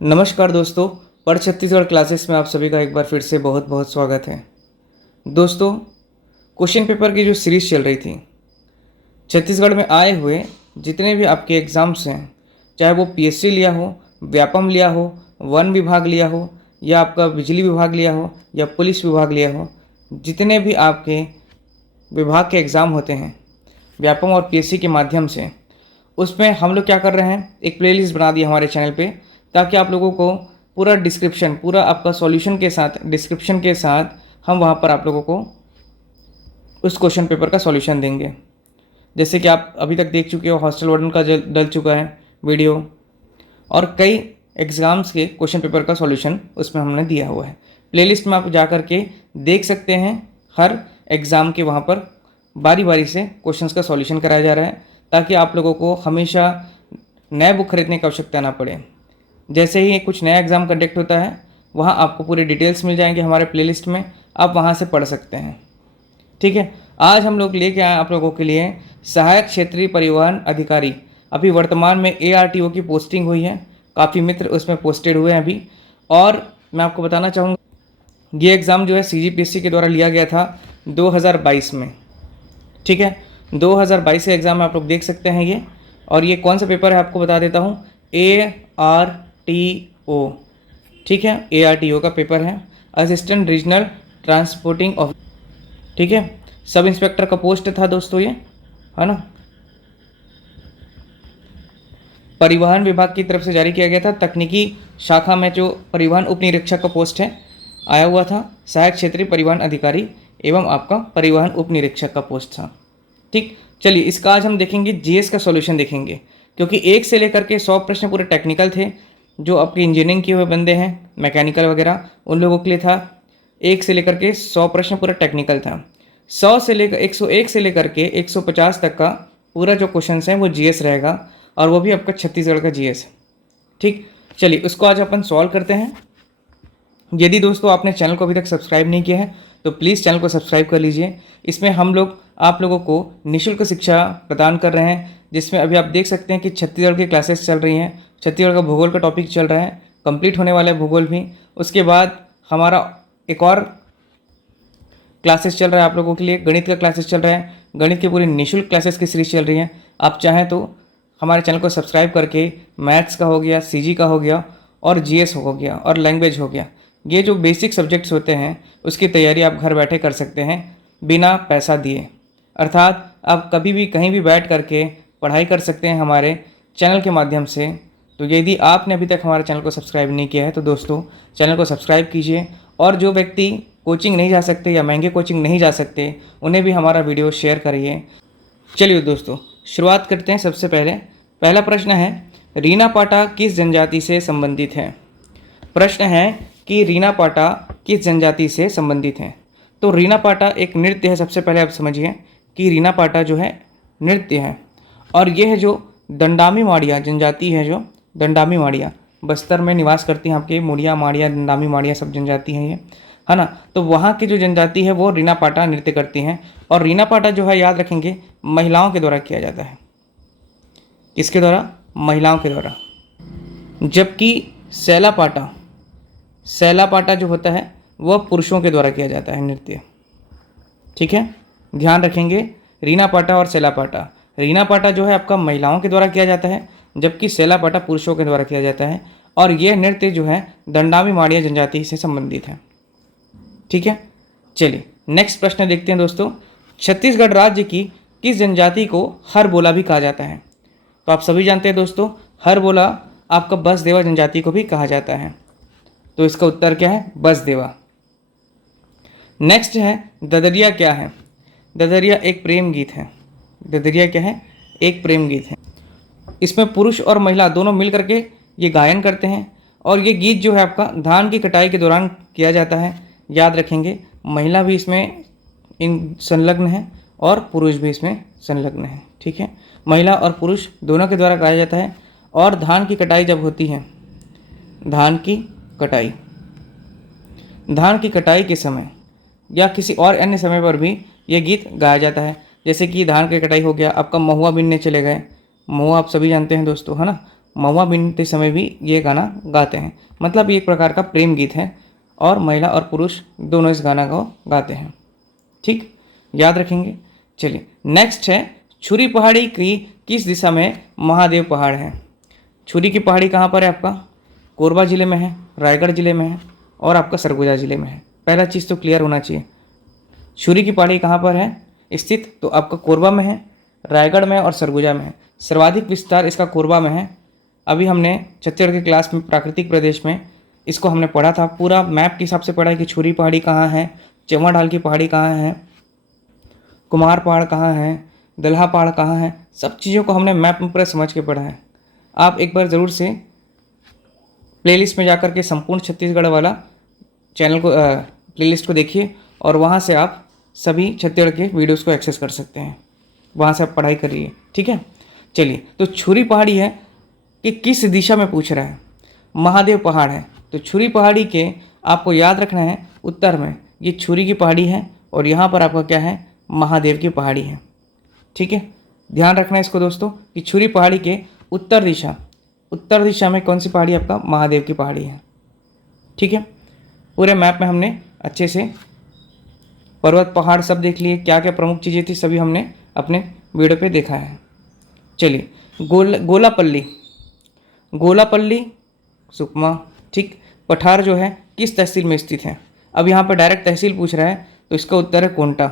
नमस्कार दोस्तों, पढ़ छत्तीसगढ़ क्लासेस में आप सभी का एक बार फिर से बहुत बहुत स्वागत है। दोस्तों, क्वेश्चन पेपर की जो सीरीज़ चल रही थी, छत्तीसगढ़ में आए हुए जितने भी आपके एग्ज़ाम्स हैं, चाहे वो पीएससी लिया हो, व्यापम लिया हो, वन विभाग लिया हो, या आपका बिजली विभाग लिया हो, या पुलिस विभाग लिया हो, जितने भी आपके विभाग के एग्ज़ाम होते हैं व्यापम और पीएससी के माध्यम से, उसमें हम लोग क्या कर रहे हैं, एक प्लेलिस्ट बना दी हमारे चैनल पे, ताकि आप लोगों को पूरा डिस्क्रिप्शन, पूरा आपका सॉल्यूशन के साथ, डिस्क्रिप्शन के साथ हम वहाँ पर आप लोगों को उस क्वेश्चन पेपर का सॉल्यूशन देंगे। जैसे कि आप अभी तक देख चुके हो, हॉस्टल वार्डन का डल चुका है वीडियो, और कई एग्ज़ाम्स के क्वेश्चन पेपर का सॉल्यूशन उसमें हमने दिया हुआ है। प्लेलिस्ट में आप जा कर के देख सकते हैं। हर एग्ज़ाम के वहाँ पर बारी बारी से क्वेश्चंस का सॉल्यूशन कराया जा रहा है, ताकि आप लोगों को हमेशा नए बुक खरीदने की आवश्यकता ना पड़े। जैसे ही कुछ नया एग्ज़ाम कंडक्ट होता है, वहाँ आपको पूरी डिटेल्स मिल जाएंगे हमारे प्लेलिस्ट में, आप वहाँ से पढ़ सकते हैं। ठीक है, आज हम लोग लेके आए आप लोगों के लिए सहायक क्षेत्रीय परिवहन अधिकारी। अभी वर्तमान में ARTO की पोस्टिंग हुई है, काफ़ी मित्र उसमें पोस्टेड हुए हैं अभी। और मैं आपको बताना चाहूँगा, ये एग्ज़ाम जो है CGPSC के द्वारा लिया गया था 2022 में। ठीक है, 2022 का एग्ज़ाम आप लोग देख सकते हैं ये। और ये कौन सा पेपर है आपको बता देता हूँ, ARTO। ठीक है, ARTO का पेपर है, असिस्टेंट रीजनल ट्रांसपोर्टिंग ऑफ। ठीक है, सब इंस्पेक्टर का पोस्ट था दोस्तों, ये है ना, परिवहन विभाग की तरफ से जारी किया गया था। तकनीकी शाखा में जो परिवहन उप निरीक्षक का पोस्ट है आया हुआ था, सहायक क्षेत्रीय परिवहन अधिकारी एवं आपका परिवहन उप निरीक्षक का पोस्ट था। ठीक, चलिए इसका आज हम देखेंगे, जीएस का सॉल्यूशन देखेंगे, क्योंकि 1 से लेकर के 100 प्रश्न पूरे टेक्निकल थे। जो आपके इंजीनियरिंग किए हुए बंदे हैं, मैकेनिकल वगैरह, उन लोगों के लिए था 1 से लेकर के 100 प्रश्न पूरा टेक्निकल था। 100 से लेकर 101 से लेकर के 150 तक का पूरा जो क्वेश्चन है वो जीएस रहेगा, और वो भी आपका छत्तीसगढ़ का जीएस है। ठीक, चलिए उसको आज अपन सॉल्व करते हैं। यदि दोस्तों आपने चैनल को अभी तक सब्सक्राइब नहीं किया है तो प्लीज़ चैनल को सब्सक्राइब कर लीजिए। इसमें हम लोग आप लोगों को निःशुल्क शिक्षा प्रदान कर रहे हैं, जिसमें अभी आप देख सकते हैं कि छत्तीसगढ़ की क्लासेस चल रही हैं। छत्तीसगढ़ का भूगोल का टॉपिक चल रहा है, कंप्लीट होने वाला है भूगोल भी। उसके बाद हमारा एक और क्लासेस चल रहा है आप लोगों के लिए, गणित का क्लासेस चल रहा है। गणित की पूरी निःशुल्क क्लासेस की सीरीज चल रही है। आप चाहें तो हमारे चैनल को सब्सक्राइब करके मैथ्स का हो गया, CG का हो गया, और GS हो गया, और लैंग्वेज हो गया, ये जो बेसिक सब्जेक्ट्स होते हैं उसकी तैयारी आप घर बैठे कर सकते हैं बिना पैसा दिए। अर्थात आप कभी भी कहीं भी बैठ करके पढ़ाई कर सकते हैं हमारे चैनल के माध्यम से। तो यदि आपने अभी तक हमारे चैनल को सब्सक्राइब नहीं किया है तो दोस्तों चैनल को सब्सक्राइब कीजिए। और जो व्यक्ति कोचिंग नहीं जा सकते या महंगे कोचिंग नहीं जा सकते, उन्हें भी हमारा वीडियो शेयर करिए। चलिए दोस्तों शुरुआत करते हैं। सबसे पहला प्रश्न है, रीना पाटा किस जनजाति से संबंधित है। प्रश्न है कि रीना पाटा किस जनजाति से संबंधित हैं। तो रीना पाटा एक नृत्य है। सबसे पहले आप समझिए कि रीना पाटा जो है नृत्य है, और यह है जो दंडामी माड़िया जनजाति है, जो दंडामी माड़िया बस्तर में निवास करती हैं। आपके मुड़िया, माड़िया, दंडामी माड़िया सब जनजाति हैं ये, है ना। तो वहाँ की जो जनजाति है वो रीना पाटा नृत्य करती हैं। और रीना पाटा जो है, याद रखेंगे, महिलाओं के द्वारा किया जाता है। किसके द्वारा? महिलाओं के द्वारा। जबकि सैला पाटा जो होता है वह पुरुषों के द्वारा किया जाता है नृत्य। ठीक है, ध्यान रखेंगे, रीना पाटा और सैला पाटा। रीना पाटा जो है आपका महिलाओं के द्वारा किया जाता है, जबकि सैला पाटा पुरुषों के द्वारा किया जाता है। और यह नृत्य जो है दंडामी माड़िया जनजाति से संबंधित है। ठीक है, चलिए नेक्स्ट प्रश्न देखते हैं दोस्तों। छत्तीसगढ़ राज्य की किस जनजाति को हरबोला भी कहा जाता है। तो आप सभी जानते हैं दोस्तों, हरबोला आपका बसदेवा जनजाति को भी कहा जाता है। तो इसका उत्तर क्या है? बसदेवा। नेक्स्ट है, ददरिया क्या है। ददरिया एक प्रेम गीत है। ददरिया क्या है? एक प्रेम गीत है। इसमें पुरुष और महिला दोनों मिल करके ये गायन करते हैं, और ये गीत जो है आपका धान की कटाई के दौरान किया जाता है। याद रखेंगे, महिला भी इसमें संलग्न है और पुरुष भी इसमें संलग्न है। ठीक है, महिला और पुरुष दोनों के द्वारा गाया जाता है। और धान की कटाई जब होती है, धान की कटाई के समय या किसी और अन्य समय पर भी ये गीत गाया जाता है। जैसे कि धान की कटाई हो गया, आपका महुआ बीनने चले गए। महुआ आप सभी जानते हैं दोस्तों, है ना। महुआ बीनते समय भी ये गाना गाते हैं। मतलब ये एक प्रकार का प्रेम गीत है और महिला और पुरुष दोनों इस गाना को गाते हैं। ठीक, याद रखेंगे। चलिए नेक्स्ट है, छुरी पहाड़ी की किस दिशा में महादेव पहाड़ है? छुरी की पहाड़ी कहाँ पर है आपका? कोरबा ज़िले में है, रायगढ़ ज़िले में है और आपका सरगुजा ज़िले में है। पहला चीज़ तो क्लियर होना चाहिए। छुरी की पहाड़ी कहाँ पर है स्थित? तो आपका कोरबा में है, रायगढ़ में और सरगुजा में है। सर्वाधिक विस्तार इसका कोरबा में है। अभी हमने छत्तीसगढ़ की क्लास में प्राकृतिक प्रदेश में इसको हमने पढ़ा था, पूरा मैप के हिसाब से पढ़ा है कि छुरी पहाड़ी कहाँ है, चंवा ढाल की पहाड़ी कहाँ है, कुमार पहाड़ कहाँ है, दल्हा पहाड़ कहाँ है। सब चीज़ों को हमने मैप में पूरा समझ के पढ़ा है। आप एक बार ज़रूर से प्लेलिस्ट में जाकर के संपूर्ण छत्तीसगढ़ वाला चैनल को प्लेलिस्ट को देखिए और वहाँ से आप सभी छत्तीसगढ़ के वीडियोस को एक्सेस कर सकते हैं, वहाँ से आप पढ़ाई करिए। ठीक है, चलिए तो छुरी पहाड़ी है कि किस दिशा में पूछ रहा है? महादेव पहाड़ है, तो छुरी पहाड़ी के आपको याद रखना है उत्तर में ये छुरी की पहाड़ी है और यहाँ पर आपका क्या है? महादेव की पहाड़ी है। ठीक है, ध्यान रखना है इसको दोस्तों कि छुरी पहाड़ी के उत्तर दिशा में कौन सी पहाड़ी आपका? महादेव की पहाड़ी है। ठीक है, पूरे मैप में हमने अच्छे से पर्वत पहाड़ सब देख लिए, क्या क्या प्रमुख चीज़ें थी सभी हमने अपने वीडियो पे देखा है। चलिए गोलापल्ली सुकमा, ठीक, पठार जो है किस तहसील में स्थित है? अब यहाँ पर डायरेक्ट तहसील पूछ रहा है तो इसका उत्तर है कोंटा।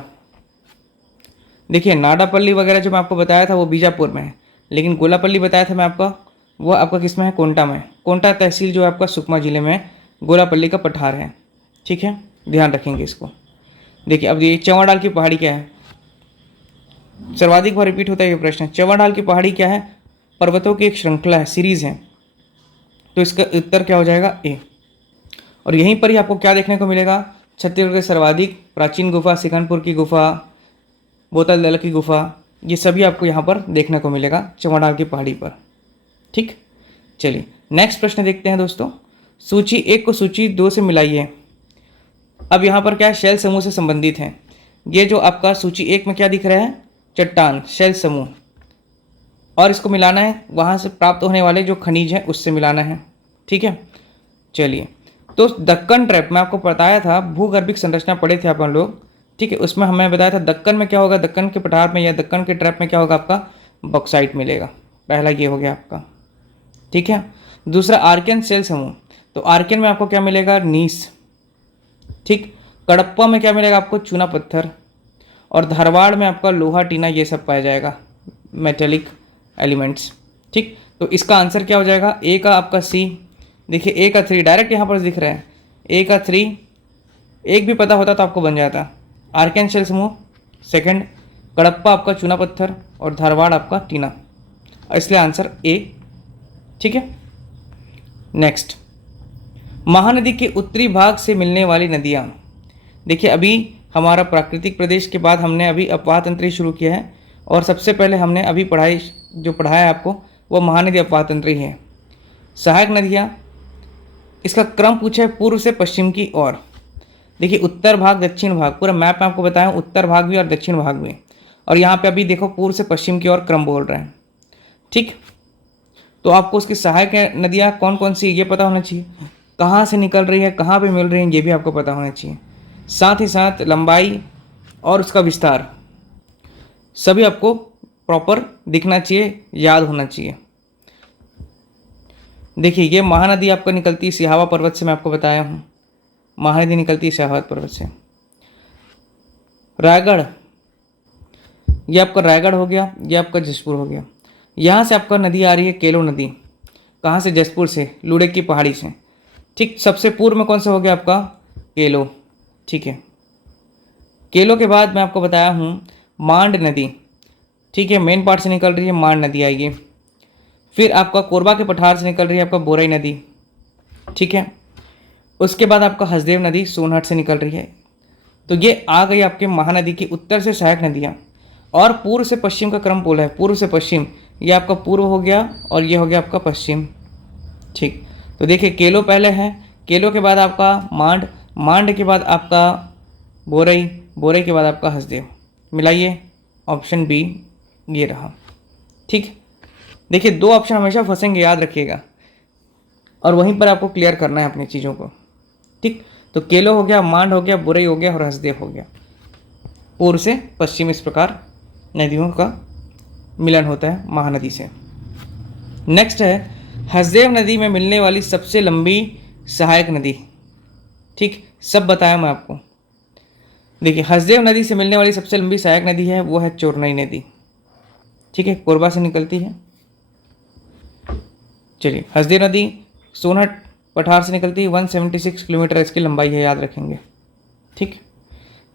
देखिए नाडापल्ली वगैरह जो मैं आपको बताया था वो बीजापुर में है, लेकिन गोलापल्ली बताया था मैं आपका, वो आपका किस में है? कोंटा में। कोंटा तहसील जो है आपका सुकमा जिले में है, गोलापल्ली का पठार है। ठीक है, ध्यान रखेंगे इसको। देखिए अब ये चंवा ढाल की पहाड़ी क्या है? सर्वाधिक बार रिपीट होता है ये प्रश्न। चंवा ढाल की पहाड़ी क्या है? पर्वतों की एक श्रृंखला है, सीरीज है, तो इसका उत्तर क्या हो जाएगा? ए। और यहीं पर ही आपको क्या देखने को मिलेगा? छत्तीसगढ़ के सर्वाधिक प्राचीन गुफा, सिकंदपुर की गुफा, बोतल दल की गुफा, ये सभी आपको यहाँ पर देखने को मिलेगा चंवा ढाल की पहाड़ी पर। ठीक, चलिए नेक्स्ट प्रश्न देखते हैं दोस्तों। सूची 1 को सूची 2 से मिलाइए। अब यहाँ पर क्या है? शैल समूह से संबंधित है। ये जो आपका सूची 1 में क्या दिख रहा है? चट्टान, शैल समूह, और इसको मिलाना है वहाँ से प्राप्त होने वाले जो खनिज हैं उससे मिलाना है। ठीक है, चलिए तो दक्कन ट्रैप में आपको बताया था, भूगर्भिक संरचना पढ़े थे अपन लोग। ठीक है, उसमें हमें बताया था दक्कन में क्या होगा, दक्कन के पठार में या दक्कन के ट्रैप में क्या होगा आपका? बॉक्साइट मिलेगा। पहला ये हो गया आपका। ठीक है, दूसरा आर्कियन शैल समूह, तो आर्कियन में आपको क्या मिलेगा? नीस। ठीक, कडप्पा में क्या मिलेगा आपको? चूना पत्थर, और धारवाड़ में आपका लोहा, टीना, ये सब पाया जाएगा, मेटेलिक एलिमेंट्स। ठीक, तो इसका आंसर क्या हो जाएगा? ए का आपका सी। देखिए ए का 3 डायरेक्ट यहाँ पर दिख रहा है, ए का 3, एक भी पता होता तो आपको बन जाता। आर्कियन शैल समूह सेकंड, कडप्पा आपका चूना पत्थर और धारवाड़ आपका टीना, इसलिए आंसर ए। ठीक है, नेक्स्ट, महानदी के उत्तरी भाग से मिलने वाली नदियाँ। देखिए अभी हमारा प्राकृतिक प्रदेश के बाद हमने अभी अपवाह तंत्री शुरू किया है, और सबसे पहले हमने अभी पढ़ाया है आपको वो महानदी अपवाह तंत्री है। सहायक नदियाँ, इसका क्रम पूछा है पूर्व से पश्चिम की ओर। देखिए उत्तर भाग दक्षिण भाग, पूरा मैप में आपको बताया उत्तर भाग भी और दक्षिण भाग भी, और यहाँ पे अभी देखो पूर्व से पश्चिम की ओर क्रम बोल रहे हैं। ठीक, तो आपको उसकी सहायक नदियाँ कौन कौन सी ये पता होना चाहिए, कहाँ से निकल रही है, कहाँ पे मिल रही है, ये भी आपको पता होना चाहिए। साथ ही साथ लंबाई और उसका विस्तार सभी आपको प्रॉपर दिखना चाहिए, याद होना चाहिए। देखिए ये महानदी आपको निकलती है सिहावा पर्वत से, मैं आपको बताया हूँ महानदी निकलती है सिहावा पर्वत से। रायगढ़, ये आपका रायगढ़ हो गया, ये आपका जसपुर हो गया। यहाँ से आपका नदी आ रही है केलो नदी, कहाँ से? जसपुर से, लुड़े की पहाड़ी से। ठीक, सबसे पूर्व में कौन सा हो गया आपका? केलो। ठीक है, केलो के बाद मैं आपको बताया हूँ मांड नदी। ठीक है, मेन पार्ट से निकल रही है मांड नदी आएगी। फिर आपका कोरबा के पठार से निकल रही है आपका बोरई नदी। ठीक है, उसके बाद आपका हसदेव नदी सोनहट से निकल रही है। तो ये आ गई आपके महानदी की उत्तर से सहायक नदियाँ, और पूर्व से पश्चिम का क्रम बोला है, पूर्व से पश्चिम, ये आपका पूर्व हो गया और ये हो गया आपका पश्चिम। ठीक, तो देखिए केलो पहले है, केलो के बाद आपका मांड, मांड के बाद आपका बोरई, बोरई के बाद आपका हसदेव। मिलाइए, ऑप्शन बी ये रहा। ठीक, देखिए 2 ऑप्शन हमेशा फंसेंगे, याद रखिएगा, और वहीं पर आपको क्लियर करना है अपनी चीज़ों को। ठीक, तो केलो हो गया, मांड हो गया, बुरई हो गया और हसदेव हो गया। पूर्व से पश्चिम इस प्रकार नदियों का मिलन होता है महानदी से। नेक्स्ट है हसदेव नदी में मिलने वाली सबसे लंबी सहायक नदी। ठीक, सब बताया मैं आपको। देखिए हसदेव नदी से मिलने वाली सबसे लंबी सहायक नदी है वो है चोरनई नदी। ठीक है, कोरबा से निकलती है। चलिए, हसदेव नदी सोनहट पठार से निकलती है, 176 किलोमीटर इसकी लंबाई है, याद रखेंगे। ठीक,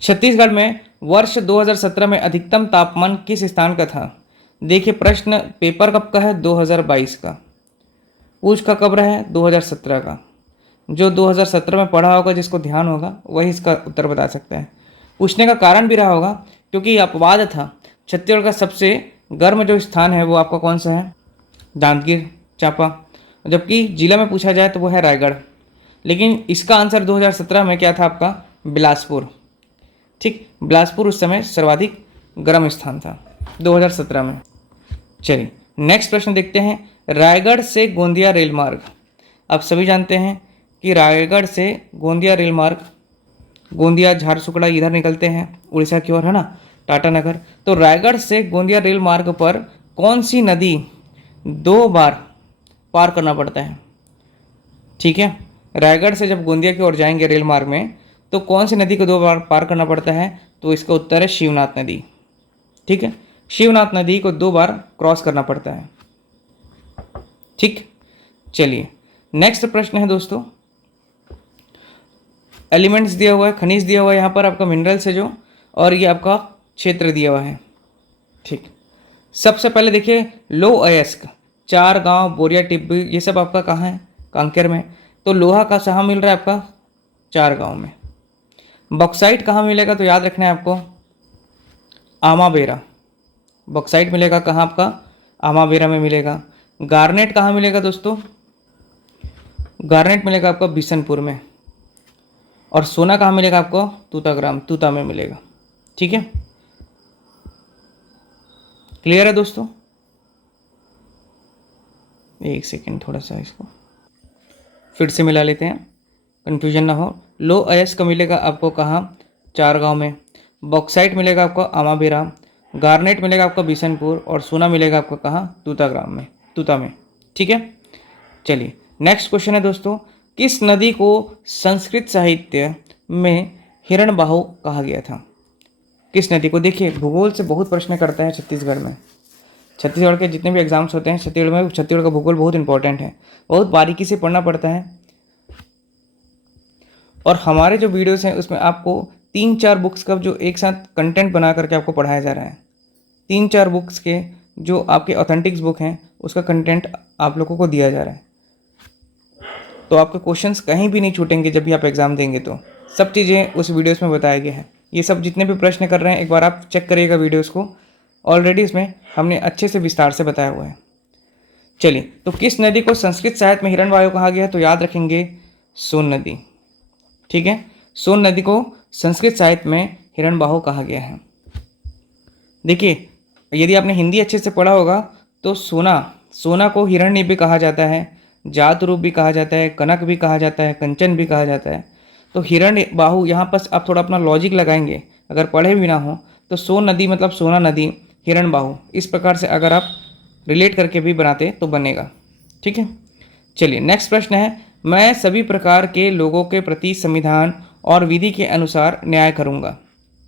छत्तीसगढ़ में वर्ष 2017 में अधिकतम तापमान किस स्थान का था? देखिए प्रश्न पेपर कब का है? 2022 का। पूछ का कब रहा है? 2017 का। जो 2017 में पढ़ा होगा, जिसको ध्यान होगा, वही इसका उत्तर बता सकता है। पूछने का कारण भी रहा होगा क्योंकि अपवाद था। छत्तीसगढ़ का सबसे गर्म जो स्थान है वो आपका कौन सा है? जांजगीर चांपा। जबकि जिला में पूछा जाए तो वो है रायगढ़। लेकिन इसका आंसर 2017 में क्या था आपका? बिलासपुर। ठीक, बिलासपुर उस समय सर्वाधिक गर्म स्थान था 2017 में। चलिए नेक्स्ट प्रश्न देखते हैं। रायगढ़ से गोंदिया रेल मार्ग, आप सभी जानते हैं कि रायगढ़ से गोंदिया रेल मार्ग, गोंदिया झारसुगड़ा इधर निकलते हैं उड़ीसा की ओर, है ना, टाटानगर। तो रायगढ़ से गोंदिया रेल मार्ग पर कौन सी नदी 2 बार पार करना पड़ता है? ठीक है, रायगढ़ से जब गोंदिया की ओर जाएंगे रेल मार्ग में तो कौन सी नदी को 2 बार पार करना पड़ता है? तो इसका उत्तर है शिवनाथ नदी। ठीक है, शिवनाथ नदी को 2 बार क्रॉस करना पड़ता है। ठीक, चलिए नेक्स्ट प्रश्न है दोस्तों। एलिमेंट्स दिया हुआ है, खनिज दिया हुआ है यहाँ पर आपका, मिनरल्स है जो, और ये आपका क्षेत्र दिया हुआ है। ठीक, सबसे पहले देखिए लो अयस्क, 4 गांव, बोरिया टिब्बी, ये सब आपका कहाँ है? कांकेर में। तो लोहा का कहाँ मिल रहा है आपका? 4 गांव में। बॉक्साइट कहाँ मिलेगा? तो याद रखना है आपको, आमाबेरा। बॉक्साइट मिलेगा कहाँ आपका? आमाबेरा में मिलेगा। गार्नेट कहाँ मिलेगा दोस्तों? गार्नेट मिलेगा आपका बिशनपुर में। और सोना कहाँ मिलेगा आपको? तूताग्राम, तूता में मिलेगा। ठीक है, क्लियर है दोस्तों? एक सेकेंड, थोड़ा सा इसको फिर से मिला लेते हैं, कन्फ्यूजन ना हो। लो अयस्क मिलेगा आपको कहाँ? 4 गांव में। बॉक्साइट मिलेगा आपको आमाबेरा। गार्नेट मिलेगा आपको बिशनपुर। और सोना मिलेगा आपको कहाँ? तूताग्राम में, तूता में। ठीक है, चलिए नेक्स्ट क्वेश्चन है दोस्तों। किस नदी को संस्कृत साहित्य में हिरणबाहु कहा गया था? किस नदी को? देखिए भूगोल से बहुत प्रश्न करता है छत्तीसगढ़ में। छत्तीसगढ़ के जितने भी एग्जाम्स होते हैं छत्तीसगढ़ में, छत्तीसगढ़ का भूगोल बहुत इंपॉर्टेंट है, बहुत बारीकी से पढ़ना पड़ता है। और हमारे जो वीडियोस हैं उसमें आपको 3-4 बुक्स का जो एक साथ कंटेंट बना करके आपको पढ़ाया जा रहा है। 3-4 बुक्स के जो आपके ऑथेंटिक्स बुक हैं उसका कंटेंट आप लोगों को दिया जा रहा है। तो आपके क्वेश्चंस कहीं भी नहीं छूटेंगे जब भी आप एग्ज़ाम देंगे। तो सब चीज़ें उस वीडियोस में बताया गया है। ये सब जितने भी प्रश्न कर रहे हैं एक बार आप चेक करिएगा वीडियोस को, ऑलरेडी इसमें हमने अच्छे से विस्तार से बताया हुआ है। चलिए, तो किस नदी को संस्कृत साहित्य में हिरणबाहु कहा गया है? तो याद रखेंगे सोन नदी। ठीक है, सोन नदी को संस्कृत साहित्य में हिरणबाहु कहा गया है। देखिए यदि आपने हिंदी अच्छे से पढ़ा होगा तो सोना को हिरण्य भी कहा जाता है, जात रूप भी कहा जाता है, कनक भी कहा जाता है, कंचन भी कहा जाता है। तो हिरण्य बाहु, यहाँ पर आप थोड़ा अपना लॉजिक लगाएंगे, अगर पढ़े भी ना हो तो सोन नदी मतलब सोना नदी, हिरण बाहु, इस प्रकार से अगर आप रिलेट करके भी बनाते तो बनेगा। ठीक है, चलिए नेक्स्ट प्रश्न है। मैं सभी प्रकार के लोगों के प्रति संविधान और विधि के अनुसार न्याय करूँगा।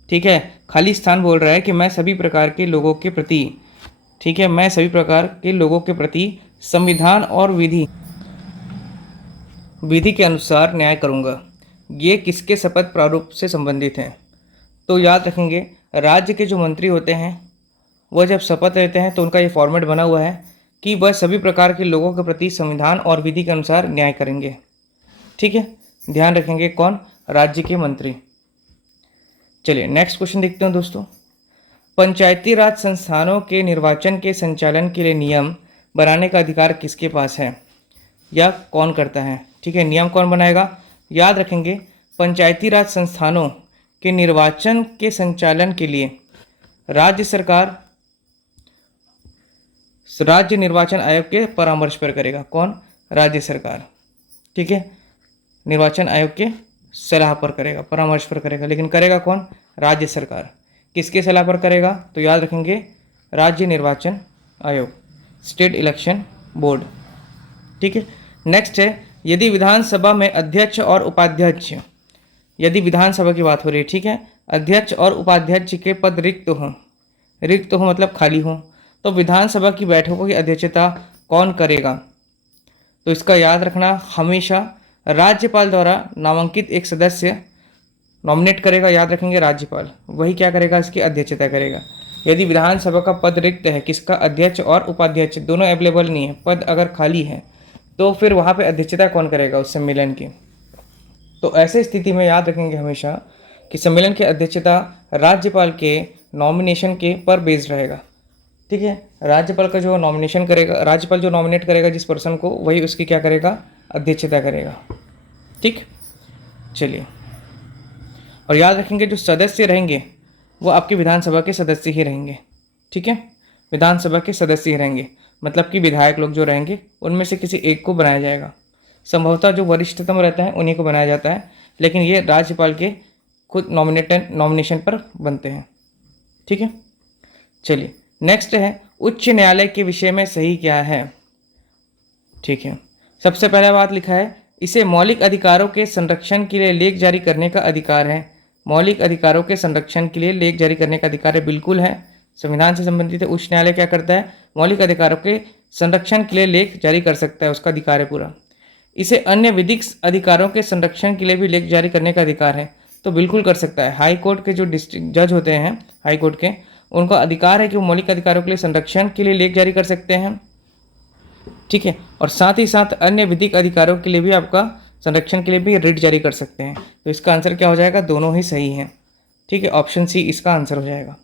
ठीक है, खाली स्थान बोल रहा है कि मैं सभी प्रकार के लोगों के प्रति, ठीक है, मैं सभी प्रकार के लोगों के प्रति संविधान और विधि के अनुसार न्याय करूँगा। ये किसके शपथ प्रारूप से संबंधित हैं? तो याद रखेंगे राज्य के जो मंत्री होते हैं वह जब शपथ लेते हैं तो उनका ये फॉर्मेट बना हुआ है कि वह सभी प्रकार के लोगों के प्रति संविधान और विधि के अनुसार न्याय करेंगे। ठीक है, ध्यान रखेंगे कौन? राज्य के मंत्री। चलिए नेक्स्ट क्वेश्चन देखते हैं दोस्तों। पंचायती राज संस्थानों के निर्वाचन के संचालन के लिए नियम बनाने का अधिकार किसके पास है या कौन करता है? ठीक है, नियम कौन बनाएगा? याद रखेंगे पंचायती राज संस्थानों के निर्वाचन के संचालन के लिए राज्य सरकार राज्य निर्वाचन आयोग के परामर्श पर करेगा। कौन? राज्य सरकार। ठीक है, निर्वाचन आयोग के सलाह पर करेगा, परामर्श पर करेगा, लेकिन करेगा कौन? राज्य सरकार। किसके सलाह पर करेगा? तो याद रखेंगे राज्य निर्वाचन आयोग, स्टेट इलेक्शन बोर्ड। ठीक है। नेक्स्ट है, यदि विधानसभा में अध्यक्ष और उपाध्यक्ष, यदि विधानसभा की बात हो रही है, ठीक है, अध्यक्ष और उपाध्यक्ष के पद रिक्त हो मतलब खाली हो, तो विधानसभा की बैठकों की अध्यक्षता कौन करेगा? तो इसका याद रखना, हमेशा राज्यपाल द्वारा नामांकित एक सदस्य नॉमिनेट करेगा। याद रखेंगे राज्यपाल, वही क्या करेगा? इसकी अध्यक्षता करेगा। यदि विधानसभा का पद रिक्त है, किसका? अध्यक्ष और उपाध्यक्ष दोनों अवेलेबल नहीं है, पद अगर खाली है, तो फिर वहाँ पे अध्यक्षता कौन करेगा उस सम्मेलन की? तो ऐसे स्थिति में याद रखेंगे हमेशा कि सम्मेलन की अध्यक्षता राज्यपाल के नॉमिनेशन के पर बेस्ड रहेगा। ठीक है, राज्यपाल का जो नॉमिनेशन करेगा, राज्यपाल जो नॉमिनेट करेगा जिस पर्सन को, वही उसकी क्या करेगा? अध्यक्षता करेगा। ठीक, चलिए, और याद रखेंगे जो सदस्य रहेंगे वो आपके विधानसभा के सदस्य ही रहेंगे। ठीक है, विधानसभा के सदस्य ही रहेंगे, मतलब कि विधायक लोग जो रहेंगे उनमें से किसी एक को बनाया जाएगा। संभवतः जो वरिष्ठतम रहता है उन्हीं को बनाया जाता है, लेकिन ये राज्यपाल के खुद नॉमिनेशन पर बनते हैं। ठीक है, चलिए नेक्स्ट है, उच्च न्यायालय के विषय में सही क्या है? ठीक है, सबसे पहला बात लिखा है, इसे मौलिक अधिकारों के संरक्षण के लिए लेख जारी करने का अधिकार है। मौलिक अधिकारों के संरक्षण के लिए लेख जारी करने का अधिकार है, बिल्कुल है, संविधान से संबंधित है। उच्च न्यायालय क्या करता है? मौलिक अधिकारों के संरक्षण के लिए लेख जारी कर सकता है, उसका अधिकार है पूरा। इसे अन्य विधिक अधिकारों के संरक्षण के लिए भी लेख जारी करने का अधिकार है, तो बिल्कुल कर सकता है। हाई कोर्ट के जो डिस्ट्रिक्ट जज होते हैं हाई कोर्ट के, उनका अधिकार है कि वो मौलिक अधिकारों के लिए संरक्षण के लिए लेख जारी कर सकते हैं। ठीक है, और साथ ही साथ अन्य विधिक अधिकारों के लिए भी, आपका संरक्षण के लिए भी रिट जारी कर सकते हैं। तो इसका आंसर क्या हो जाएगा? दोनों ही सही हैं। ठीक है, ऑप्शन सी इसका आंसर हो जाएगा।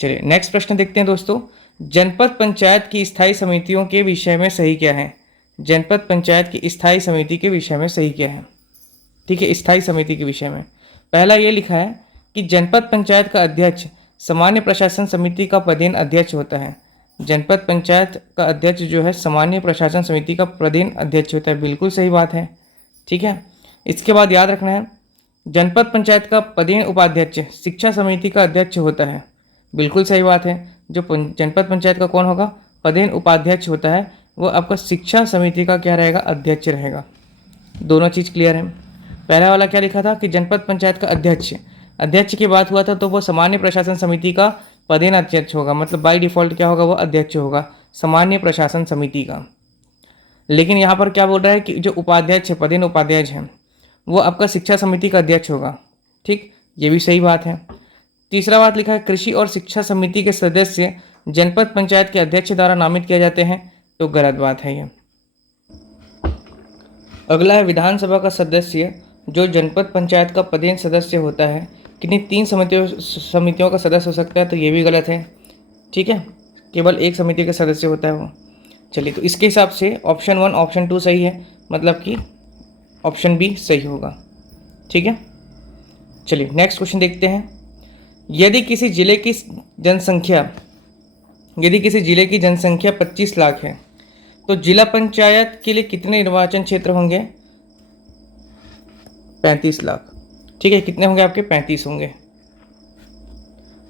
चलिए नेक्स्ट प्रश्न देखते हैं दोस्तों, जनपद पंचायत की स्थायी समितियों के विषय में सही क्या है? जनपद पंचायत की स्थायी समिति के विषय में सही क्या है? ठीक है, स्थायी समिति के विषय में पहला ये लिखा है कि जनपद पंचायत का अध्यक्ष सामान्य प्रशासन समिति का पदेन अध्यक्ष होता है। जनपद पंचायत का अध्यक्ष जो है सामान्य प्रशासन समिति का पदेन अध्यक्ष होता है, बिल्कुल सही बात है। ठीक है, इसके बाद याद रखना है, जनपद पंचायत का पदेन उपाध्यक्ष शिक्षा समिति का अध्यक्ष होता है, बिल्कुल सही बात है। जो जनपद पंचायत का कौन होगा? पदेन उपाध्यक्ष होता है, वो आपका शिक्षा समिति का क्या रहेगा? अध्यक्ष रहेगा। दोनों चीज़ क्लियर है। पहला वाला क्या लिखा था कि जनपद पंचायत का अध्यक्ष की बात हुआ था, तो वो सामान्य प्रशासन समिति का पदेन अध्यक्ष होगा, मतलब बाय डिफॉल्ट क्या होगा? वो अध्यक्ष होगा सामान्य प्रशासन समिति का। लेकिन यहाँ पर क्या बोल रहा है कि जो उपाध्यक्ष है, पदेन उपाध्यक्ष है, वो आपका शिक्षा समिति का अध्यक्ष होगा। ठीक, ये भी सही बात है। तीसरा बात लिखा है, कृषि और शिक्षा समिति के सदस्य जनपद पंचायत के अध्यक्ष द्वारा नामित किए जाते हैं, तो गलत बात है ये। अगला है, विधानसभा का सदस्य जो जनपद पंचायत का पदेन सदस्य होता है किन्हीं 3 समितियों का सदस्य हो सकता है, तो ये भी गलत है। ठीक है, केवल एक समिति का सदस्य होता है वो। चलिए, तो इसके हिसाब से ऑप्शन 1 ऑप्शन 2 सही है, मतलब कि ऑप्शन बी सही होगा। ठीक है, चलिए नेक्स्ट क्वेश्चन देखते हैं, यदि किसी जिले की जनसंख्या 25 लाख है, तो जिला पंचायत के लिए कितने निर्वाचन क्षेत्र होंगे? 35 लाख। ठीक है, कितने होंगे आपके? 35 होंगे।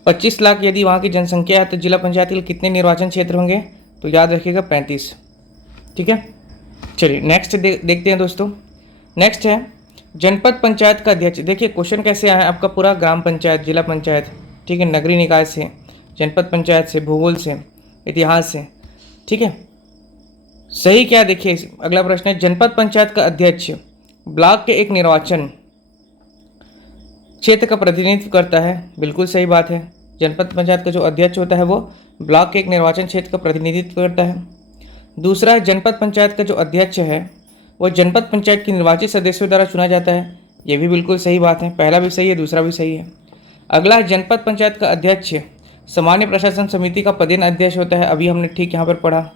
25 लाख यदि वहाँ की जनसंख्या है, तो जिला पंचायत के लिए कितने निर्वाचन क्षेत्र होंगे? तो याद रखिएगा 35। ठीक है, चलिए नेक्स्ट देखते हैं दोस्तों। नेक्स्ट है, जनपद पंचायत का अध्यक्ष। देखिए क्वेश्चन कैसे आया है, आपका पूरा ग्राम पंचायत, जिला पंचायत, ठीक है, नगरीय निकाय से, जनपद पंचायत से, भूगोल से, इतिहास से। ठीक है, सही क्या? देखिए अगला प्रश्न है, जनपद पंचायत का अध्यक्ष ब्लॉक के एक निर्वाचन क्षेत्र का प्रतिनिधित्व करता है, बिल्कुल सही बात है। जनपद पंचायत का जो अध्यक्ष होता है वो ब्लॉक के एक निर्वाचन क्षेत्र का प्रतिनिधित्व करता है। दूसरा है, जनपद पंचायत का जो अध्यक्ष है वो जनपद पंचायत के निर्वाचित सदस्यों द्वारा चुना जाता है, ये भी बिल्कुल सही बात है। पहला भी सही है, दूसरा भी सही है। अगला है, जनपद पंचायत का अध्यक्ष सामान्य प्रशासन समिति का पदेन अध्यक्ष होता है, अभी हमने ठीक यहाँ पर पढ़ा,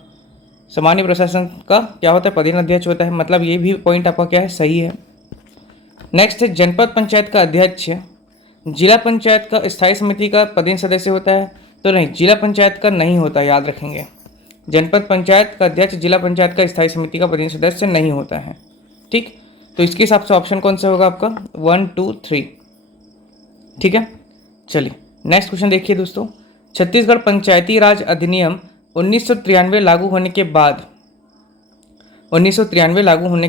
सामान्य प्रशासन का क्या होता है? पदेन अध्यक्ष होता है, मतलब ये भी पॉइंट आपका क्या है? सही है। नेक्स्ट है, जनपद पंचायत का अध्यक्ष जिला पंचायत का स्थायी समिति का पदेन सदस्य होता है, तो नहीं, जिला पंचायत का नहीं होता, याद रखेंगे। जनपद पंचायत का अध्यक्ष जिला पंचायत का स्थायी समिति का प्रतिनिधि सदस्य नहीं होता है। ठीक, तो इसके हिसाब से ऑप्शन कौन सा होगा आपका 1, 2, 3। ठीक है, चलिए नेक्स्ट क्वेश्चन देखिए दोस्तों। छत्तीसगढ़ पंचायती राज अधिनियम 1993 लागू होने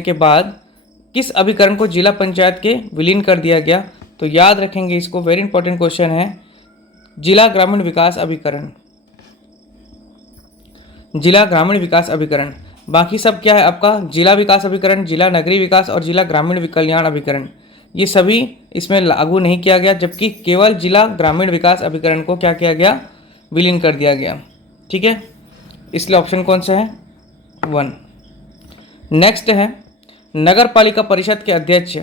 के बाद किस अभिकरण को जिला पंचायत के विलीन कर दिया गया? तो याद रखेंगे इसको, वेरी इंपॉर्टेंट क्वेश्चन है। जिला ग्रामीण विकास अभिकरण, जिला ग्रामीण विकास अभिकरण। बाकी सब क्या है आपका? जिला विकास अभिकरण, जिला नगरीय विकास और जिला ग्रामीण कल्याण अभिकरण, ये सभी इसमें लागू नहीं किया गया, जबकि केवल जिला ग्रामीण विकास अभिकरण को क्या किया गया? विलीन कर दिया गया। ठीक है, इसलिए ऑप्शन कौन सा है? 1। नेक्स्ट है नगर पालिका परिषद के अध्यक्ष,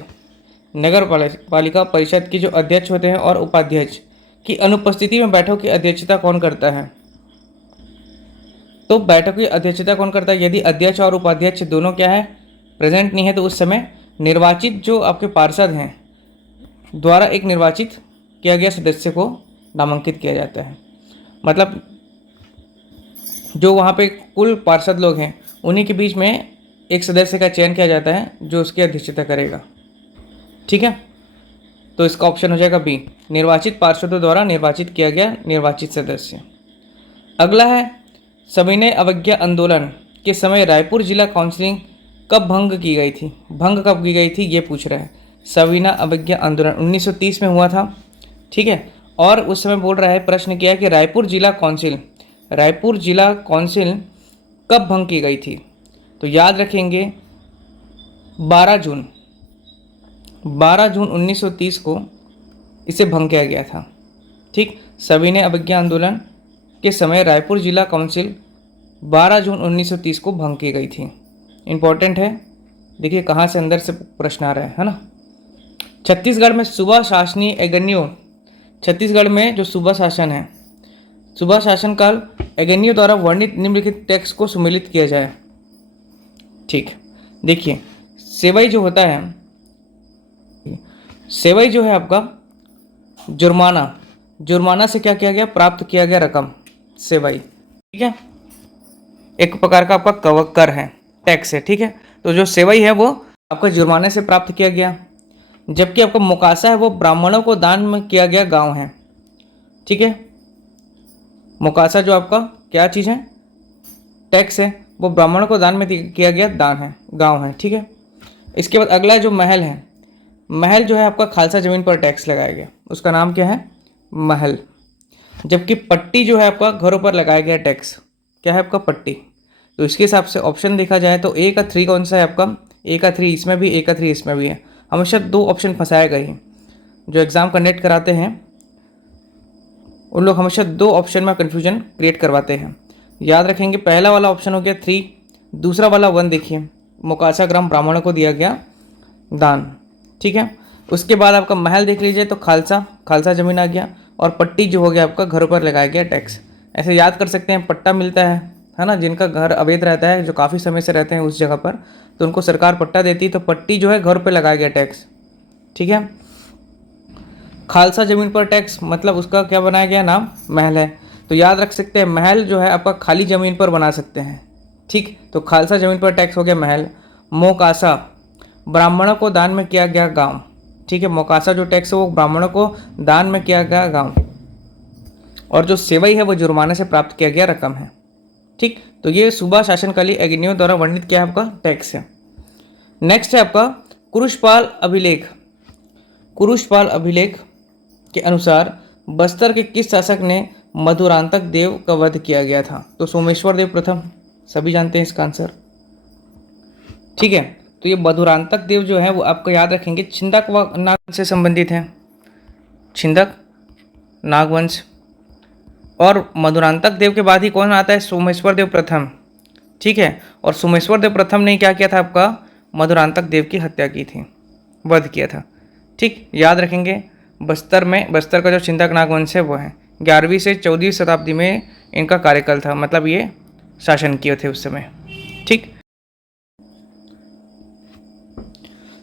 नगर पालिका परिषद के जो अध्यक्ष होते हैं और उपाध्यक्ष की अनुपस्थिति में बैठक की अध्यक्षता कौन करता है? तो बैठक की अध्यक्षता कौन करता है? यदि अध्यक्ष और उपाध्यक्ष दोनों क्या है? प्रेजेंट नहीं है, तो उस समय निर्वाचित जो आपके पार्षद हैं द्वारा एक निर्वाचित किया गया सदस्य को नामांकित किया जाता है। मतलब जो वहाँ पे कुल पार्षद लोग हैं उन्हीं के बीच में एक सदस्य का चयन किया जाता है जो उसकी अध्यक्षता करेगा। ठीक है, तो इसका ऑप्शन हो जाएगा बी, निर्वाचित पार्षदों द्वारा निर्वाचित किया गया निर्वाचित सदस्य। अगला है सविनय अवज्ञा आंदोलन के समय रायपुर जिला काउंसिलिंग कब भंग की गई थी? भंग कब की गई थी ये पूछ रहा है। सविनय अवज्ञा आंदोलन 1930 में हुआ था। ठीक है, और उस समय बोल रहा है, प्रश्न किया है कि रायपुर जिला काउंसिल कब भंग की गई थी? तो याद रखेंगे 12 जून 1930 को इसे भंग किया गया था। ठीक, सविनय अवज्ञा आंदोलन के समय रायपुर जिला काउंसिल 12 जून 1930 को भंग की गई थी। इम्पॉर्टेंट है, देखिए कहाँ से अंदर से प्रश्न आ रहा है ना। छत्तीसगढ़ में सूबा शासनीय एगन्यो, छत्तीसगढ़ में जो सूबा शासन है, सूबा शासन काल एगन्यो द्वारा वर्णित निम्नलिखित टेक्स्ट को सम्मिलित किया जाए। ठीक, देखिए सेवई जो होता है, सेवई जो है आपका जुर्माना से क्या किया गया? प्राप्त किया गया रकम, सेवई। ठीक है, एक प्रकार का आपका कर है, टैक्स है। ठीक है, तो जो सेवई है वो आपका जुर्माने से प्राप्त किया गया, जबकि आपका मुकासा है वो ब्राह्मणों को दान में किया गया गांव है। ठीक है, मुकासा जो आपका क्या चीज़ है? टैक्स है, वो ब्राह्मणों को दान में किया गया दान है, गांव है। ठीक है, इसके बाद अगला जो महल है, महल जो है आपका खालसा ज़मीन पर टैक्स लगाया गया, उसका नाम क्या है? महल। जबकि पट्टी जो है आपका घरों पर लगाया गया टैक्स, क्या है आपका? पट्टी। तो इसके हिसाब से ऑप्शन देखा जाए तो ए का 3 कौन सा है आपका? ए का 3 इसमें भी, ए का 3 इसमें भी है। हमेशा 2 ऑप्शन फंसाए गए हैं, जो एग्ज़ाम कंडक्ट कराते हैं उन लोग हमेशा 2 ऑप्शन में कन्फ्यूजन क्रिएट करवाते हैं। याद रखेंगे पहला वाला ऑप्शन हो गया 3, दूसरा वाला 1 देखिए, मुकासा ग्राम ब्राह्मणों को दिया गया दान। ठीक है, उसके बाद आपका महल देख लीजिए तो खालसा ज़मीन आ गया, और पट्टी जो हो गया आपका घरों पर लगाया गया टैक्स। ऐसे याद कर सकते हैं, पट्टा मिलता है ना, जिनका घर अवैध रहता है, जो काफ़ी समय से रहते हैं उस जगह पर, तो उनको सरकार पट्टा देती है, तो पट्टी जो है घर पे लगाया गया टैक्स। ठीक है, खालसा ज़मीन पर टैक्स मतलब उसका क्या बनाया गया नाम? महल है। तो याद रख सकते हैं महल जो है आपका खाली ज़मीन पर बना सकते हैं। ठीक, तो खालसा ज़मीन पर टैक्स हो गया महल। मोकासा ब्राह्मणों को दान में किया गया गांव। ठीक है, मोकासा जो टैक्स है वो ब्राह्मणों को दान में किया गया गांव, और जो सेवई है वो जुर्माने से प्राप्त किया गया रकम है। ठीक, तो ये सूबा शासनकालीन एगन्यो द्वारा वर्णित क्या है आपका? टैक्स है। नेक्स्ट है आपका कुरुषपाल अभिलेख। कुरुषपाल अभिलेख के अनुसार बस्तर के किस शासक ने मधुरांतक देव का वध किया गया था? तो सोमेश्वर देव प्रथम, सभी जानते हैं इसका आंसर। ठीक है, तो ये मधुरांतक देव जो है वो आपको याद रखेंगे छिंदक व नागवंश से संबंधित हैं, छिंदक नागवंश। और मधुरांतक देव के बाद ही कौन आता है? सोमेश्वर देव प्रथम। ठीक है, और सोमेश्वर देव प्रथम ने क्या किया था? आपका मधुरांतक देव की हत्या की थी, वध किया था। ठीक, याद रखेंगे बस्तर का जो छिंदक नागवंश है वो है 11वीं से 14वीं शताब्दी में इनका कार्यकाल था, मतलब ये शासन किए थे उस समय। ठीक,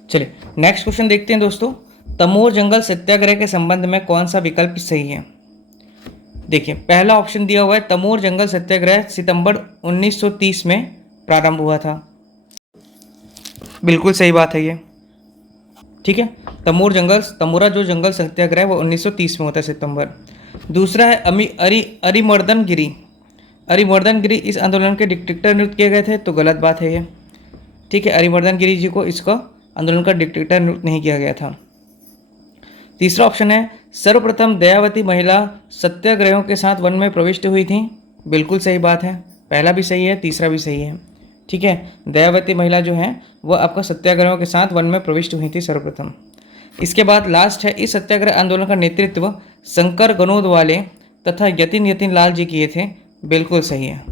चलिए नेक्स्ट क्वेश्चन देखते हैं दोस्तों। तमोर जंगल सत्याग्रह के संबंध में कौन सा विकल्प सही है? देखिए पहला ऑप्शन दिया हुआ है तमोर जंगल सत्याग्रह सितंबर 1930 में प्रारंभ हुआ था। बिल्कुल सही बात है ये। ठीक है, तमोरा जो जंगल सत्याग्रह वो 1930 में होता है सितंबर। दूसरा है अरिमर्दन गिरी। अरिमर्दन गिरी इस आंदोलन के डिक्टेटर नियुक्त किए गए थे, तो गलत बात है ये। ठीक है, अरिमर्दन गिरी जी को इसका आंदोलन का डिक्टेटर नियुक्त नहीं किया गया था। तीसरा ऑप्शन है सर्वप्रथम दयावती महिला सत्याग्रहियों के साथ वन में प्रविष्ट हुई थी। बिल्कुल सही बात है, पहला भी सही है, तीसरा भी सही है। ठीक है, दयावती महिला जो है वह आपका सत्याग्रहियों के साथ वन में प्रविष्ट हुई थी सर्वप्रथम। इसके बाद लास्ट है इस सत्याग्रह आंदोलन का नेतृत्व शंकर गनोदवाले तथा यतिन लाल जी किए थे। बिल्कुल सही है।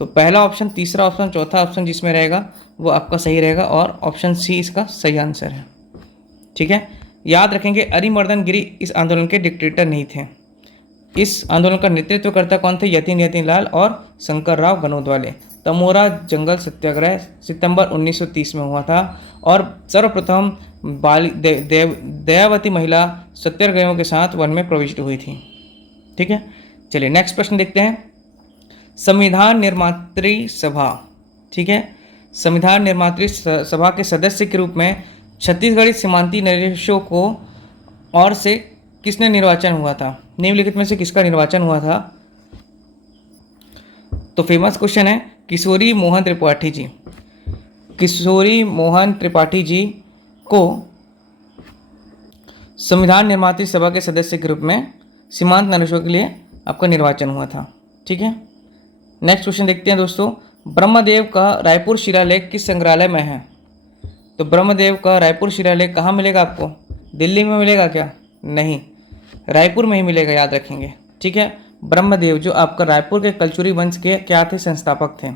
तो पहला ऑप्शन, तीसरा ऑप्शन, चौथा ऑप्शन जिसमें रहेगा वो आपका सही रहेगा और ऑप्शन सी इसका सही आंसर है। ठीक है, याद रखेंगे अरिमर्दन गिरी इस आंदोलन के डिक्टेटर नहीं थे। इस आंदोलन का नेतृत्वकर्ता कौन थे? यतिन लाल और शंकर राव गनोदवाले। तमोरा जंगल सत्याग्रह सितंबर 1930 में हुआ था और सर्वप्रथम दयावती महिला सत्याग्रहियों के साथ वन में प्रविष्ट हुई थी। ठीक है, चलिए नेक्स्ट प्रश्न देखते हैं। संविधान निर्मात्री सभा, ठीक है, संविधान निर्मात्री सभा के सदस्य के रूप में छत्तीसगढ़ी सीमांती नरेशों को और से किसने निर्वाचन हुआ था? निम्नलिखित में से किसका निर्वाचन हुआ था? तो फेमस क्वेश्चन है किशोरी मोहन त्रिपाठी जी। किशोरी मोहन त्रिपाठी जी को संविधान निर्मात्री सभा के सदस्य के रूप में सीमांत नरेशों के लिए आपका निर्वाचन हुआ था। ठीक है, नेक्स्ट क्वेश्चन देखते हैं दोस्तों। ब्रह्मदेव का रायपुर शिलालेख किस संग्रहालय में है? तो ब्रह्मदेव का रायपुर शिलालेख कहाँ मिलेगा आपको? दिल्ली में मिलेगा क्या? नहीं, रायपुर में ही मिलेगा, याद रखेंगे। ठीक है, ब्रह्मदेव जो आपका रायपुर के कलचुरी वंश के क्या थे? संस्थापक थे।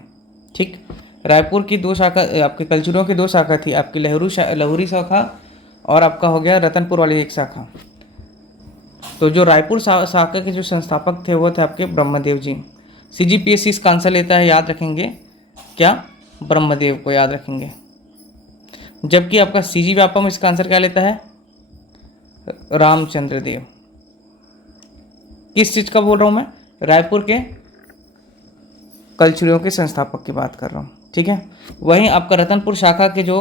ठीक, रायपुर की दो शाखा, आपके कलचुरियों की दो शाखा थी, आपकी लहुरी शाखा और आपका हो गया रतनपुर वाली एक शाखा। तो जो रायपुर शाखा के जो संस्थापक थे वो थे आपके ब्रह्मदेव जी। CGPSC इसका आंसर लेता है, याद रखेंगे क्या? ब्रह्मदेव को याद रखेंगे। जबकि आपका CG व्यापम इसका आंसर क्या लेता है? रामचंद्र देव। किस चीज़ का बोल रहा हूँ मैं? रायपुर के कलचुरियों के संस्थापक की बात कर रहा हूँ। ठीक है, वहीं आपका रतनपुर शाखा के जो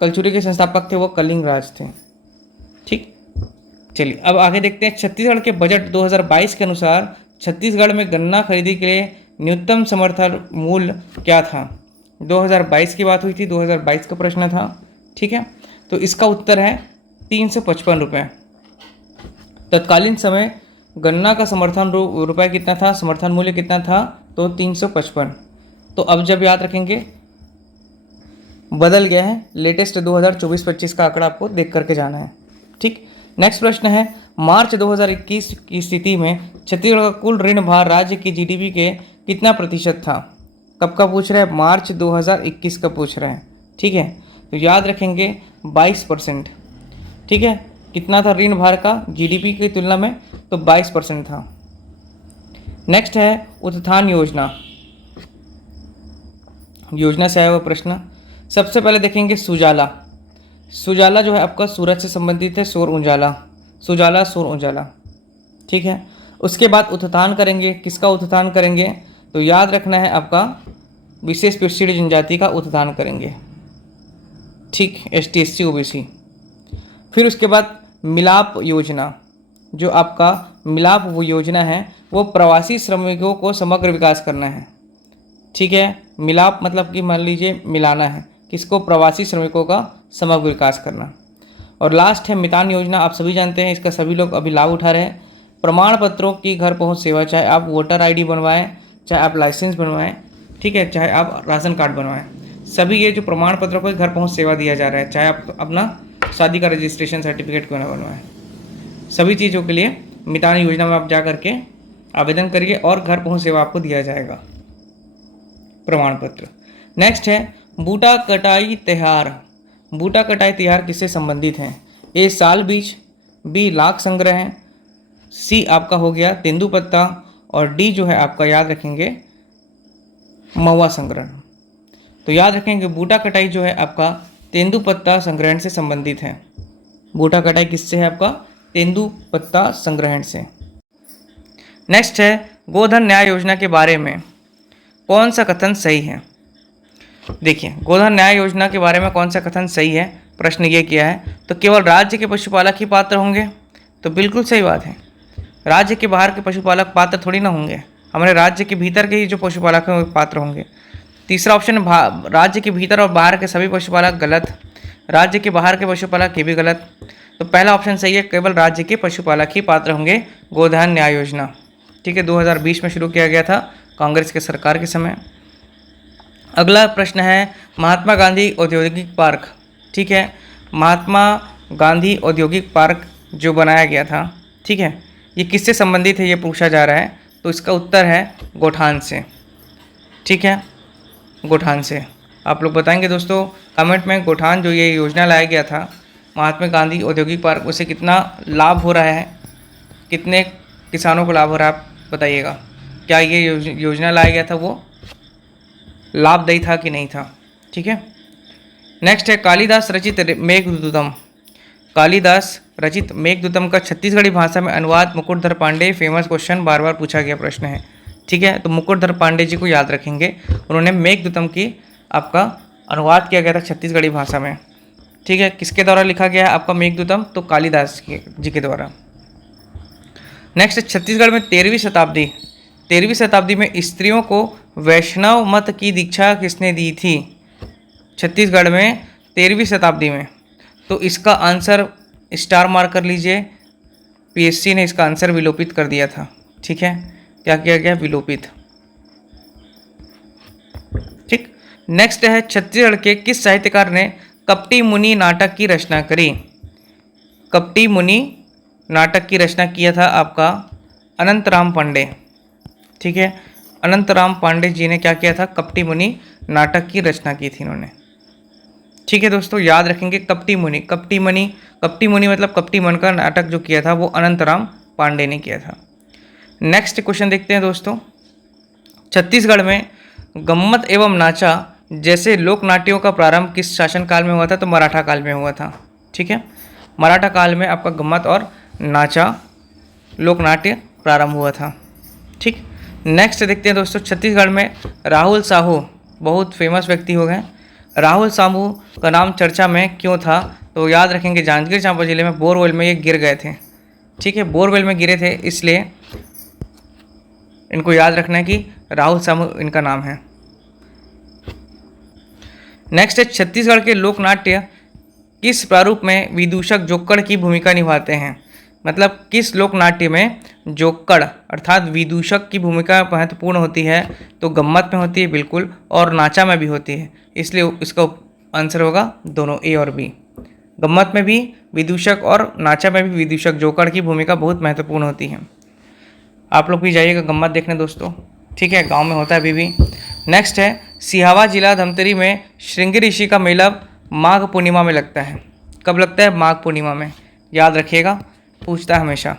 कलचुरी के संस्थापक थे वो कलिंग राज थे। ठीक, चलिए अब आगे देखते हैं। छत्तीसगढ़ के बजट 2022 के अनुसार छत्तीसगढ़ में गन्ना खरीदी के लिए न्यूनतम समर्थन मूल्य क्या था? 2022 की बात हुई थी, 2022 का प्रश्न था। ठीक है, तो इसका उत्तर है 355 रुपये। तत्कालीन समय गन्ना का समर्थन रुपये कितना था? समर्थन मूल्य कितना था? तो 355। तो अब जब याद रखेंगे बदल गया है, लेटेस्ट 2024-25 का आंकड़ा आपको देख करके जाना है। ठीक, नेक्स्ट प्रश्न है मार्च 2021 की स्थिति में छत्तीसगढ़ का कुल ऋण भार राज्य की GDP के कितना प्रतिशत था? कब का पूछ रहा है? मार्च 2021 का पूछ रहा है। ठीक है, तो याद रखेंगे 22%। ठीक है, कितना था ऋण भार का GDP की तुलना में? तो 22% था। नेक्स्ट है उत्थान योजना से आया हुआ प्रश्न। सबसे पहले देखेंगे सुजाला। सुजाला जो है आपका सूरज से संबंधित है, सौर उजाला। ठीक है, उसके बाद उत्थान करेंगे। किसका उत्थान करेंगे? तो याद रखना है आपका विशेष पिछड़ी जनजाति का उत्थान करेंगे। ठीक, ST/SC OBC। फिर उसके बाद मिलाप योजना, जो आपका मिलाप वो योजना है वो प्रवासी श्रमिकों को समग्र विकास करना है। ठीक है, मिलाप मतलब कि मान लीजिए मिलाना है किसको? प्रवासी श्रमिकों का समग्र विकास करना। और लास्ट है मितान योजना। आप सभी जानते हैं, इसका सभी लोग अभी लाभ उठा रहे हैं। प्रमाण पत्रों की घर पहुंच सेवा, चाहे आप वोटर ID बनवाएं, चाहे आप लाइसेंस बनवाएं, ठीक है, चाहे आप राशन कार्ड बनवाएं, सभी ये जो प्रमाण पत्रों को घर पहुंच सेवा दिया जा रहा है, चाहे आप अपना शादी का रजिस्ट्रेशन सर्टिफिकेट क्यों ना बनवाएं, सभी चीज़ों के लिए मितान योजना में आप जा करके आवेदन करिए और घर पहुंच सेवा आपको दिया जाएगा प्रमाण पत्र। नेक्स्ट है बूटा कटाई त्योहार। बूटा कटाई त्योहार किससे संबंधित है? A साल बीज, B लाख संग्रह है, C आपका हो गया तेंदुपत्ता और D जो है आपका याद रखेंगे महुआ संग्रहण। तो याद रखेंगे बूटा कटाई जो है आपका तेंदुपत्ता संग्रहण से संबंधित है। बूटा कटाई किससे है? आपका तेंदुपत्ता संग्रहण से। नेक्स्ट है गोधन न्याय योजना के बारे में कौन सा कथन सही है। देखिए, गोधन न्याय योजना के बारे में कौन सा कथन सही है, प्रश्न ये किया है। तो केवल राज्य के पशुपालक ही पात्र होंगे, तो बिल्कुल सही बात है। राज्य के बाहर के पशुपालक पात्र थोड़ी ना होंगे, हमारे राज्य के भीतर के ही जो पशुपालक हैं वो पात्र होंगे। तीसरा ऑप्शन राज्य के भीतर और बाहर के सभी पशुपालक, गलत। राज्य के बाहर के पशुपालक, ये भी गलत। तो पहला ऑप्शन सही है, केवल राज्य के पशुपालक ही पात्र होंगे गोधन न्याय योजना। ठीक है, 2020 में शुरू किया गया था कांग्रेस के सरकार के समय। अगला प्रश्न है महात्मा गांधी औद्योगिक पार्क। ठीक है, महात्मा गांधी औद्योगिक पार्क जो बनाया गया था, ठीक है, ये किससे संबंधित है ये पूछा जा रहा है। तो इसका उत्तर है गोठान से। ठीक है, गोठान से। आप लोग बताएंगे दोस्तों कमेंट में, गोठान जो ये योजना लाया गया था महात्मा गांधी औद्योगिक पार्क, उसे कितना लाभ हो रहा है, कितने किसानों को लाभ हो रहा है, आप बताइएगा। क्या ये योजना लाया गया था वो लाभदायी था कि नहीं था। ठीक है, नेक्स्ट है कालिदास रचित मेघदूतम। कालिदास रचित मेघदूतम का छत्तीसगढ़ी भाषा में अनुवाद मुकुटधर पांडे। फेमस क्वेश्चन, बार बार पूछा गया प्रश्न है। ठीक है, तो मुकुटधर पांडे जी को याद रखेंगे, उन्होंने मेघदूतम की आपका अनुवाद किया गया था छत्तीसगढ़ी भाषा में। ठीक है, किसके द्वारा लिखा गया है आपका मेघदूतम, तो कालिदास जी के द्वारा। नेक्स्ट, छत्तीसगढ़ में 13वीं शताब्दी में स्त्रियों को वैष्णव मत की दीक्षा किसने दी थी। छत्तीसगढ़ में 13वीं शताब्दी में, तो इसका आंसर स्टार मार्क कर लीजिए। पीएससी ने इसका आंसर विलोपित कर दिया था। ठीक है, क्या किया गया, विलोपित। ठीक, नेक्स्ट है छत्तीसगढ़ के किस साहित्यकार ने कपटी मुनि नाटक की रचना करी। कपटी मुनि नाटक की रचना किया था आपका अनंतराम पांडे। ठीक है, अनंतराम पांडे जी ने क्या किया था, कपटी मुनि नाटक की रचना की थी इन्होंने। ठीक है दोस्तों, याद रखेंगे कपटी मुनि। कपटी मुनि मतलब कपटी मन का नाटक जो किया था वो अनंतराम पांडे ने किया था। नेक्स्ट क्वेश्चन देखते हैं दोस्तों, छत्तीसगढ़ में गम्मत एवं नाचा जैसे लोक नाट्यों का प्रारंभ किस शासनकाल में हुआ था, तो मराठा काल में हुआ था। ठीक है, मराठा काल में आपका गम्मत और नाचा लोक नाट्य प्रारंभ हुआ था। ठीक, नेक्स्ट देखते हैं दोस्तों, छत्तीसगढ़ में राहुल साहू बहुत फेमस व्यक्ति हो गए। राहुल साहू का नाम चर्चा में क्यों था, तो याद रखेंगे जांजगीर चांपा जिले में बोरवेल में ये गिर गए थे। ठीक है, बोरवेल में गिरे थे, इसलिए इनको याद रखना है कि राहुल साहू इनका नाम है। नेक्स्ट है छत्तीसगढ़ के लोकनाट्य किस प्रारूप में विदूषक जोक्कड़ की भूमिका निभाते हैं। मतलब किस लोकनाट्य में जोक्कड़ अर्थात विदूषक की भूमिका महत्वपूर्ण होती है, तो गम्मत में होती है बिल्कुल, और नाचा में भी होती है, इसलिए इसका आंसर होगा दोनों, ए और बी। गम्मत में भी विदूषक और नाचा में भी विदूषक जोक्कड़ की भूमिका बहुत महत्वपूर्ण होती है। आप लोग भी जाइएगा गम्मत देखने दोस्तों। ठीक है, गांव में होता है अभी भी। नेक्स्ट है सिहावा जिला धमतरी में श्रृंगी ऋषि का मेला माघ पूर्णिमा में लगता है। कब लगता है, माघ पूर्णिमा में, याद रखिएगा, पूछता है हमेशा।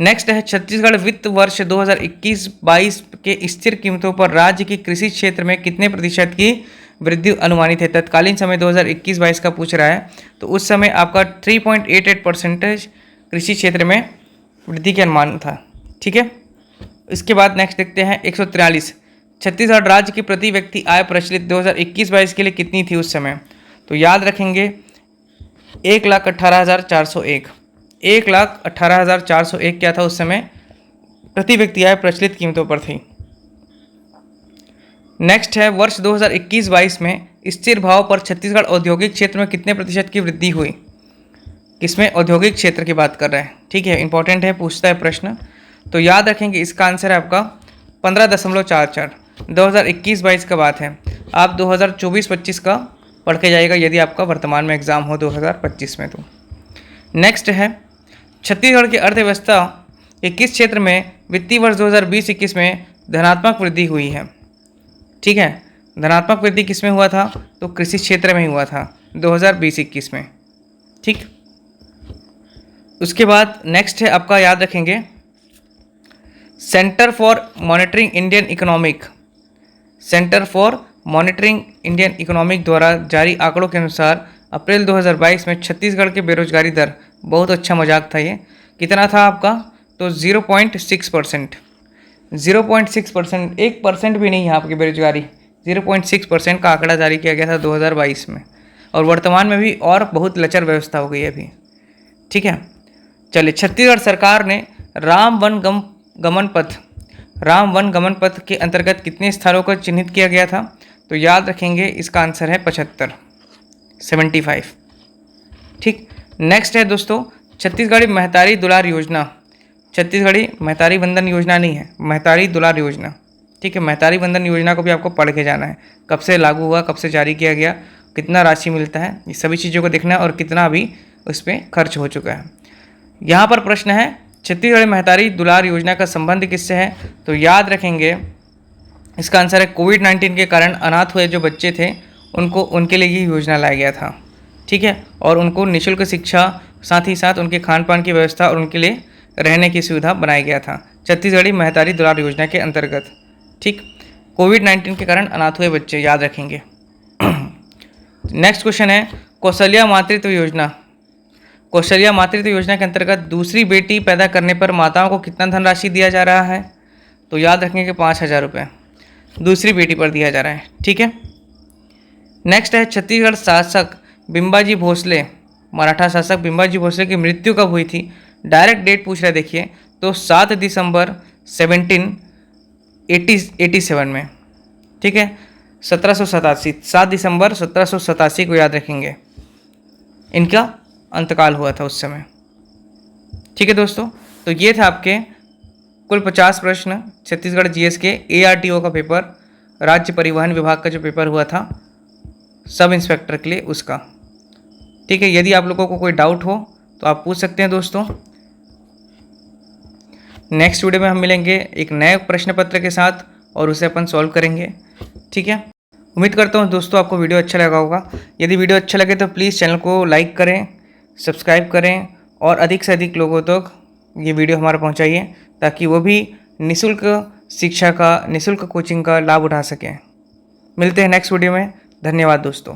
नेक्स्ट है छत्तीसगढ़ वित्त वर्ष 2021-22 के स्थिर कीमतों पर राज्य की कृषि क्षेत्र में कितने प्रतिशत की वृद्धि अनुमानित है। तत्कालीन समय 2021-22 का पूछ रहा है, तो उस समय आपका 3.88% कृषि क्षेत्र में वृद्धि के अनुमान था। ठीक है, इसके बाद नेक्स्ट देखते हैं 143, छत्तीसगढ़ राज्य की प्रति व्यक्ति आय प्रचलित 2021-22 के लिए कितनी थी उस समय, तो याद रखेंगे 1,18,401। 1,18,401 क्या था उस समय, प्रति व्यक्ति आय प्रचलित कीमतों पर थी। नेक्स्ट है वर्ष 2021-22 में स्थिर भाव पर छत्तीसगढ़ औद्योगिक क्षेत्र में कितने प्रतिशत की वृद्धि हुई। किसमें, औद्योगिक क्षेत्र की बात कर रहे हैं। ठीक है, इंपॉर्टेंट है, पूछता है प्रश्न, तो याद रखेंगे इसका आंसर है आपका 15.44। 2021-22 का बात है, आप 2024-25 का पढ़ के जाइएगा यदि आपका वर्तमान में एग्जाम हो 2025 में। तो नेक्स्ट है छत्तीसगढ़ की अर्थव्यवस्था के किस क्षेत्र में वित्तीय वर्ष 2020-21 में धनात्मक वृद्धि हुई है। ठीक है, धनात्मक वृद्धि किस में हुआ था, तो कृषि क्षेत्र में ही हुआ था 2020-21 में। ठीक, उसके बाद नेक्स्ट है आपका, याद रखेंगे centre for monitoring Indian economic द्वारा जारी आंकड़ों के अनुसार अप्रैल 2022 में छत्तीसगढ़ के बेरोजगारी दर, बहुत अच्छा मजाक था ये, कितना था आपका, तो 0.6%, 0.6%, 1% भी नहीं है आपकी बेरोजगारी, 0.6% का आंकड़ा जारी किया गया था 2022 में। और वर्तमान में भी और बहुत लचर व्यवस्था हो गई है अभी। ठीक है, चलिए, छत्तीसगढ़ सरकार ने राम वन गमन पथ के अंतर्गत कितने स्थानों को चिन्हित किया गया था? तो याद रखेंगे, इसका आंसर है 75। ठीक, नेक्स्ट है दोस्तों छत्तीसगढ़ी महतारी दुलार योजना। छत्तीसगढ़ी महतारी वंदन योजना नहीं है, महतारी दुलार योजना। ठीक है, महतारी वंदन योजना को भी आपको पढ़ के जाना है, कब से लागू हुआ, कब से जारी किया गया, कितना राशि मिलता है, ये सभी चीज़ों को देखना है और कितना अभी उस पर खर्च हो चुका है। यहाँ पर प्रश्न है छत्तीसगढ़ी महतारी दुलार योजना का संबंध किससे है? तो याद रखेंगे, इसका आंसर है कोविड-19 के कारण अनाथ हुए जो बच्चे थे उनके लिए ये योजना लाया गया था। ठीक है, और उनको निःशुल्क शिक्षा, साथ ही साथ उनके खान पान की व्यवस्था और उनके लिए रहने की सुविधा बनाया गया था छत्तीसगढ़ी महतारी दुलार योजना के अंतर्गत। ठीक, कोविड-19 के कारण अनाथ हुए बच्चे, याद रखेंगे। नेक्स्ट क्वेश्चन है कौशल्या मातृत्व योजना। कौशल्या मातृत्व योजना के अंतर्गत दूसरी बेटी पैदा करने पर माताओं को कितना धनराशि दिया जा रहा है? तो याद रखेंगे 5,000 रुपये दूसरी बेटी पर दिया जा रहा है। ठीक है, नेक्स्ट है छत्तीसगढ़ शासक बिम्बाजी भोसले, मराठा शासक बिम्बाजी भोसले की मृत्यु कब हुई थी? डायरेक्ट डेट पूछ रहे, देखिए, तो 7 दिसंबर 1787 में। ठीक है, 1787, 7 दिसंबर 1787 को याद रखेंगे, इनका अंतकाल हुआ था उस समय। ठीक है दोस्तों, तो ये था आपके कुल 50 प्रश्न छत्तीसगढ़ जीएस के ARTO का पेपर, राज्य परिवहन विभाग का जो पेपर हुआ था सब इंस्पेक्टर के लिए, उसका। ठीक है, यदि आप लोगों को कोई डाउट हो तो आप पूछ सकते हैं दोस्तों। नेक्स्ट वीडियो में हम मिलेंगे एक नए प्रश्न पत्र के साथ और उसे अपन सॉल्व करेंगे। ठीक है, उम्मीद करता हूँ दोस्तों आपको वीडियो अच्छा लगा होगा। यदि वीडियो अच्छा लगे तो प्लीज़ चैनल को लाइक करें, सब्सक्राइब करें और अधिक से अधिक लोगों तक ये वीडियो हमारा पहुँचाइए, ताकि वो भी निःशुल्क शिक्षा का, निःशुल्क कोचिंग का लाभ उठा सकें। मिलते हैं नेक्स्ट वीडियो में। धन्यवाद दोस्तों।